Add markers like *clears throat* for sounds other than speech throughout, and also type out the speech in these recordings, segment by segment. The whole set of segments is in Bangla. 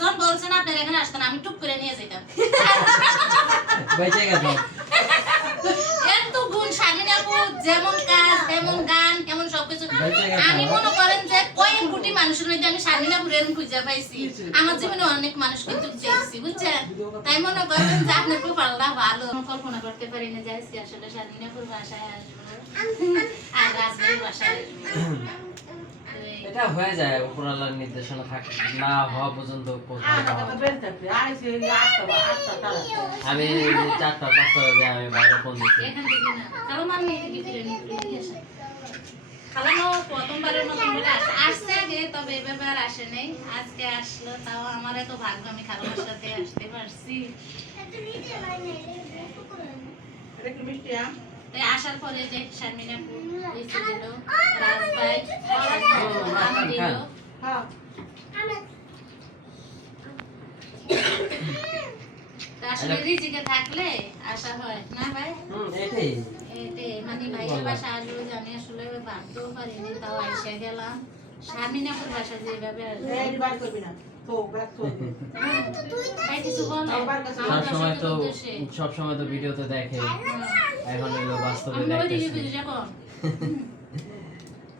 যখন বলছেন আপনার এখানে আসতেন আমি টুক করে নিয়ে যেতাম বেঁচে এত গুণ শালীন আপু যেমন কাজ তেমন গান কেমন সবকিছু। আমি মনে করেন যে কয়েক কোটি মানুষের মধ্যে আমি শালীন আপুর এরকম খুঁজে পাইছি। আমার জীবনে অনেক মানুষ কিন্তু দেখছি বুঝছেন? তাই মনে করেন যে আপনার খুব আল্লাহ ভালো কল্পনা করতে পারি না যে আজকে আসলে শালীন আপুর বাসায় আসব আর রাজবাড়ির বাসায় আসব *clears throat* এটা হয়ে যায় উপর আল্লাহর নির্দেশনা থাকে না হওয়া পর্যন্ত আমি চারটা পাঁচটা বাজে আমি বাইরে ফোন দিচ্ছি। প্রথমবারের মতন বলে আসছে আগে তবে এভাবে আর আসে নাই। আজকে আসলো তাও আমার এত ভাগ্য আমি খালানোর সাথে আসতে পারছি। তাই আসার পরে যে শারমিনা দিল রাজভাই দিল। আসলে রিজিকে থাকলে আশা হয় না ভাই? হুম এটাই। মানে ভাইয়ের বাসা আসব যে আমি আসলে ভাবতেও পারিনি তাও এসে গেলাম। স্বামীনাপুর বাসা যেভাবে আসব। বল সব সময় তো তো ভিডিওতে দেখে। এখন এলো বাস্তবে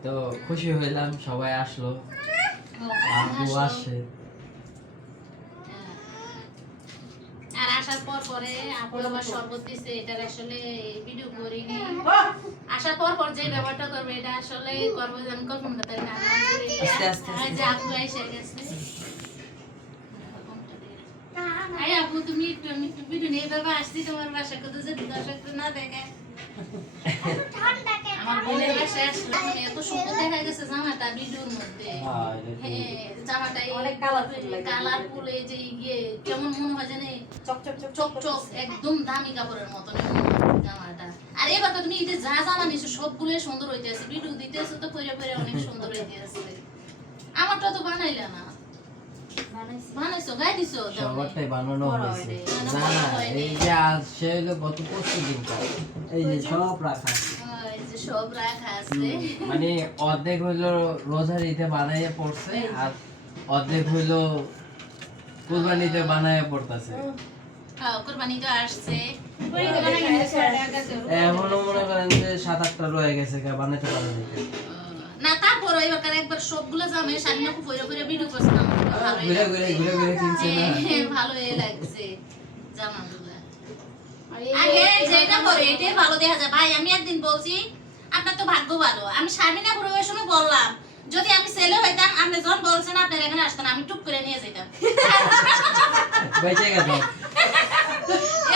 তো খুশি হইলাম সবাই আসলো। আপু আসছে। আর আসার পর পরে আপু আবার শরবত দিছে এটার আসলে ভিডিও করিনি। আসার পর পর যে ব্যাপারটা করবে এটা আসলে করব আমি কল্পনা করতে পারি না আস্তে। আস্তে যে আপু এসে গেছে। আই আপু তুমি ভিডিও নিয়ে আসছি তোমার বাসা কত দর্শক না দেখে। আমার বোনের বাসায় আসলে মানে এত সুন্দর দেখা গেছে জামাটা ভিডিওর মধ্যে। হ্যাঁ, এটা ঠিক। হ্যাঁ জামাটা অনেক কালারফুল এই যে ইয়ে কেমন মনে হয় জানে চক চক একদম দামি কাপড়ের মতন জামাটা। আর এবার তো তুমি ঈদে যা জামা নিছো সবগুলো সুন্দর হইতে আছে। ভিডিও দিতেছো তো পরে পরে অনেক সুন্দর হইতে আছে। আমারটা তো বানাইলা না। বানাইছো গাই দিছো? সবারটাই বানানো হয়েছে। না না এই যে আজ সে হলো গত পরশু দিন এই যে সব রাখা আছে। সব রাখা আছে। মানে অর্ধেক হইল রোজার ঈদে বানাইয়া পড়ছে আর অর্ধেক হইল কুরবানিতে বানাইয়া পড়তাছে। হ্যাঁ আসছে। এখনও মনে করেন যে সাত আটটা রয়ে গেছে গা বানাইতে পারে না তারপর এবার একবার সবগুলো জামে শাড়ি না পরে পরে ভিডিও করছে না ভালোই ঘুরে ঘুরে লাগছে। ঘুরে ঘুরে কিনছে না। ভালোই লাগছে জামাগুলা। আগে যেটা করে এটাই ভালো দেখা যায়। ভাই আমি একদিন বলছি আপনার তো ভাগ্য ভালো। আমি শারমিনা পুরো ওই সময় বললাম যদি আমি ছেলে হইতাম আপনি যখন বলছেন আপনার এখানে আসতেন আমি টুক করে নিয়ে যেতাম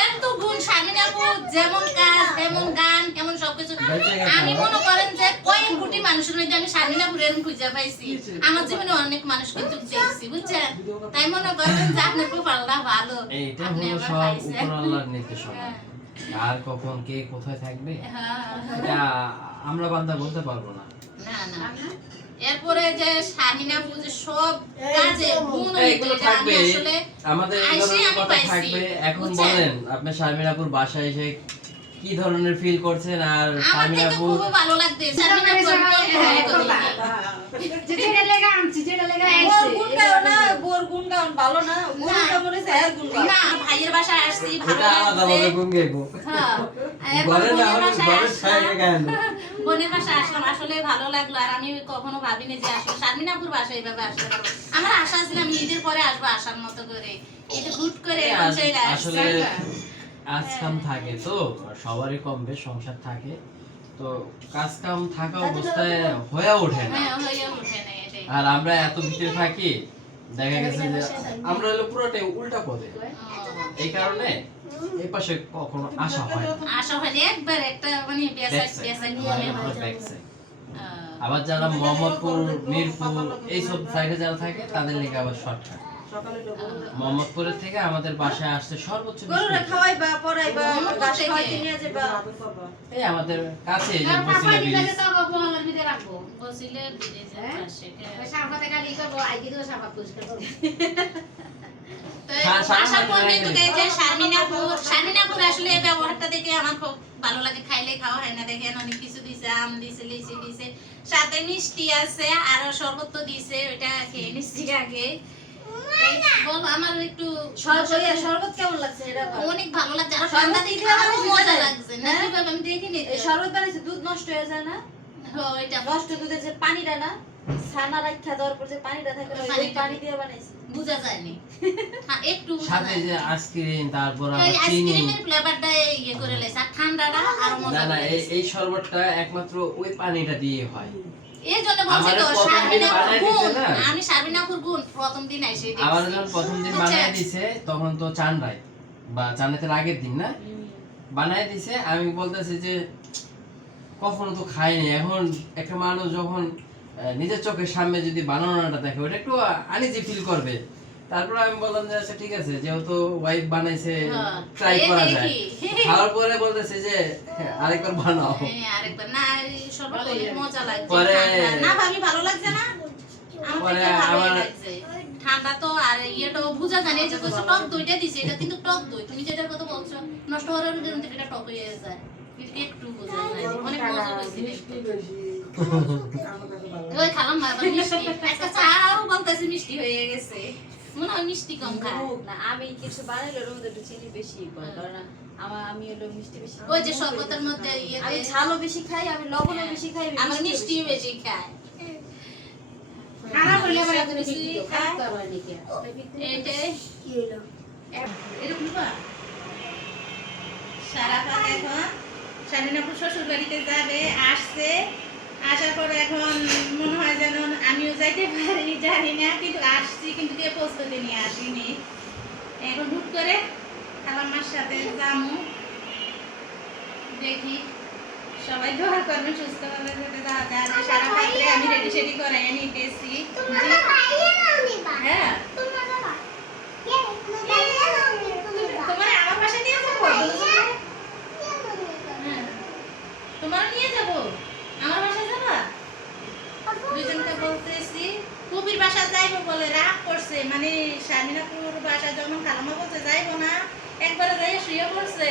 এত গুণ আপু যেমন কাজ তেমন গান কেমন সবকিছু বেঁচে গেছে। আমি মনে করেন যে কয়েক কোটি মানুষের মধ্যে আমি শারমিনা খুঁজে পাইছি। আমার জীবনে অনেক মানুষ কিন্তু দেখছি বুঝছেন? তাই মনে করেন যে আপনার খুব আল্লাহ ভালো আপনি আবার পাইছেন। উপর আল্লাহর নির্দেশনা হ্যাঁ। আর কখন কে কোথায় থাকবে? হ্যাঁ এটা আমরা বান্দা বলতে পারব না। না না। এরপরে যে শামিনা পুজো সব কাজে গুণ এইগুলো এটা থাকবে। আসলে আমাদের থাকবে। এখন বলেন আপনি শারমিনাপুর বাসায় এসে কি ধরনের ফিল করছেন? আর আমার থেকে শারমিনাপুর খুব ভালো লাগছে শামিনা পুজো হ্যাঁ, না ভাইয়ের বাসায় আসছি ভালো এটা আলাদা ভাবে লাগছে। গুন গাইবো হ্যাঁ। এরপর ঘরে না বোনের হলে বাসায় ঘরের ছায়া আসলাম। গায়ে বোনের বাসায় আসলাম আসলে ভালো লাগল। আর আমি কখনো ভাবিনি যে আসলে শারমিনাপুর বাসায় এইভাবে আসতে পারব আমার আশা ছিল আমি ঈদের পরে আসব আসার মতো করে। এটা হুট করে আসলে আসছে। কাজ কাম থাকে তো সবারই কম বেশ সংসার থাকে। তো কাজ কাম থাকা অবস্থায় হয়ে ওঠে না। হ্যাঁ হয়ে ওঠে না এটাই। আর আমরা এত ভিতরে থাকি দেখা গেছে যে আমরা হলো পুরোটাই উল্টা পদে এই কারণে এই পাশে কখনো আসা হয় আশা হয়নি একবার একটা মানে বেসাই মানে নিয়ে আবার যারা মোহাম্মদপুর মিরপুর এইসব সাইডে যারা থাকে তাদের লেগে আবার শর্টকাট মোহাম্মদপুরের থেকে আমাদের বাসায় আসতে সর্বোচ্চ। খাওয়াইবা পড়াইবা নিয়ে যাবা এই আমাদের কাছে যে বসিলা তো ভিতরে রাখব। বসিলে হ্যাঁ, সামনে হয় সাথে মিষ্টি আছে আর শরবত তো দিছে ওটা খেয়ে নিচ্ছি আগে। বল আমার একটু শরবত শরবত কেমন লাগছে? এটা অনেক ভালো লাগছে। আর ঠান্ডা দেখে দিয়ে মজা লাগছে। না হ্যাঁ? কীভাবে আমি দেখিনি শরবত বানাইছে দুধ নষ্ট যায় না? নষ্ট দুধের যে পানিটা না ছানা রাখা দেওয়ার পর যে পানিটা থাকে ওই পানি দিয়ে বানাইছে। বুঝা যায়নি। *laughs* হ্যাঁ একটু বুঝা সাথে যে আইসক্রিম তারপর ওই আবার চিনি। আইসক্রিমের ফ্লেভারটা ইয়ে করে লাইছে আর ঠান্ডাটা আরও মজা না করে এই শরবতটা একমাত্র ওই পানিটা দিয়ে হয়। এই জন্য বলছি তো শারমিনা গুণ। আমি শারমিনা গুণ প্রথম দিন আইসে আমার যখন প্রথম দিন বানায় দিছে তখন তো চান রায় বা চানেতের আগের দিন না? বানায় দিছে আমি বলতেছি যে কখনো তো খাইনি। এখন একটা মানুষ যখন নিজের চোখের সামনে যদি বানানোটা দেখে ওটা একটু আনিজি ফিল করবে। তারপর আমি বললাম যে আচ্ছা ঠিক আছে যেহেতু ওয়াইফ বানাইছে হ্যাঁ, ট্রাই করা যায়। খাওয়ার পরে বলতেছে যে হ্যাঁ, আরেকবার বানাও। হ্যাঁ, আরেকবার। না অনেক মজা লাগছে। পরে- না ভাবি ভালো লাগছে না? আমার লাগছে। ঠান্ডা তো আর ইয়েটাও বুঝা জানি যে কইছো টক দইটা দিছে এটা কিন্তু টক দই। তুমি যেটার কথা বলছো নষ্ট হওয়ার কিন্তু এটা টক হয়ে যায়। একটু বোঝা যায়। অনেক মজা হয়েছে ওই খালাম মা মিষ্টি। চাও বলতেছে মিষ্টি হয়ে গেছে। মনে হয় মিষ্টি কম খায়। না আমি কিছু বানাইলে ওর মধ্যে একটু চিনি বেশি পড়ে কারণ আমার আমি হলো মিষ্টি বেশি ওই যে শরবতের মধ্যে ইয়ে আমি ঝালও বেশি খাই আমি লবণও বেশি খাই আমার মিষ্টিও বেশি খায়। খারাপ হইলে আবার বেশি এরকম সারা পাক এখন শ্বশুর বাড়িতে যাবে আসছে আসার পর এখন মনে হয় যেন আমিও যাইতে পারি জানি না কিন্তু আসছি কিন্তু কে প্রস্তুতি নিয়ে আসিনি। এখন হুট করে খালাম্মার সাথে যামু। দেখি সবাই দোয়া করবেন সুস্থ ভাবে যাতে যায়। সারা পাত্রে আমি রেডি সেডি করে নিতেছি। হ্যাঁ। তোমার আমার পাশে নিয়ে যাব? হ্যাঁ। তোমার নিয়ে যাব আমার বাসায় যাবা দুজনকে বলতেছি কবির বাসা যাইবো বলে রাগ করছে। মানে স্বামীনাপুর বাসা যখন খালামা বলছে, যাইবো না। একবারে যাই শুয়ে পড়ছে।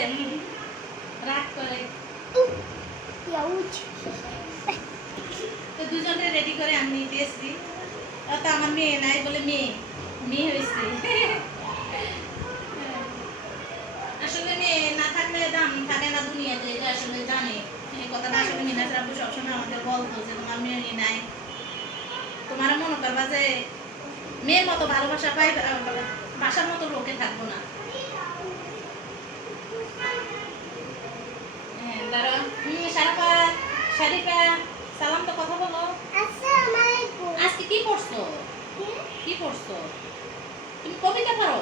রাগ করে। তো দুজনে রেডি করে আমি নিতেছি তো আমার মেয়ে নাই বলে মেয়ে মেয়ে হয়েছে। আসলে মেয়ে না থাকলে দাম থাকে না দুনিয়াতে, এটা আসলে জানে। কথাটা আসলে মিনাজ রাব্বু সবসময় আমাদের বলতো যে তোমার মেয়ে নাই। তোমার মনে করবা যে মেয়ের মতো ভালোবাসা পাই বাসার মতো লোকে থাকব না। হ্যাঁ, শারাফা, শারিফা, সালাম তো কথা বলো। আজকে কি পড়ছো? কি পড়ছো? তুমি কবিতা পারো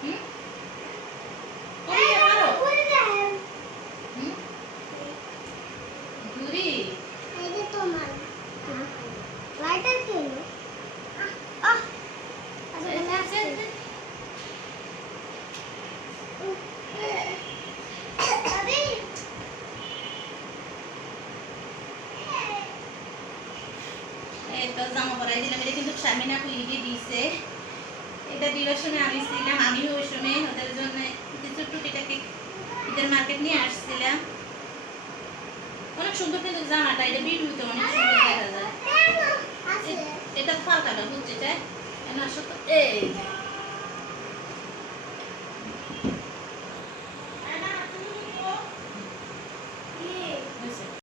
হুম? কবিতা পারো হুম? ঘুড়ি এই তো জামা পরাই দিলাম এটা কিন্তু শামিনা কুলিকে দিয়েছে এটা দিবার সময় আমি ছিলাম আমি ওই সময় ওদের জন্য কিছু টুকিটাকি ঈদের মার্কেট নিয়ে আসছিলাম অনেক সুন্দর কিন্তু জামাটা এটা ভিডিওতে অনেক সুন্দর দেখা যায় এটা ফালকাটা বুঝছে এটা এই।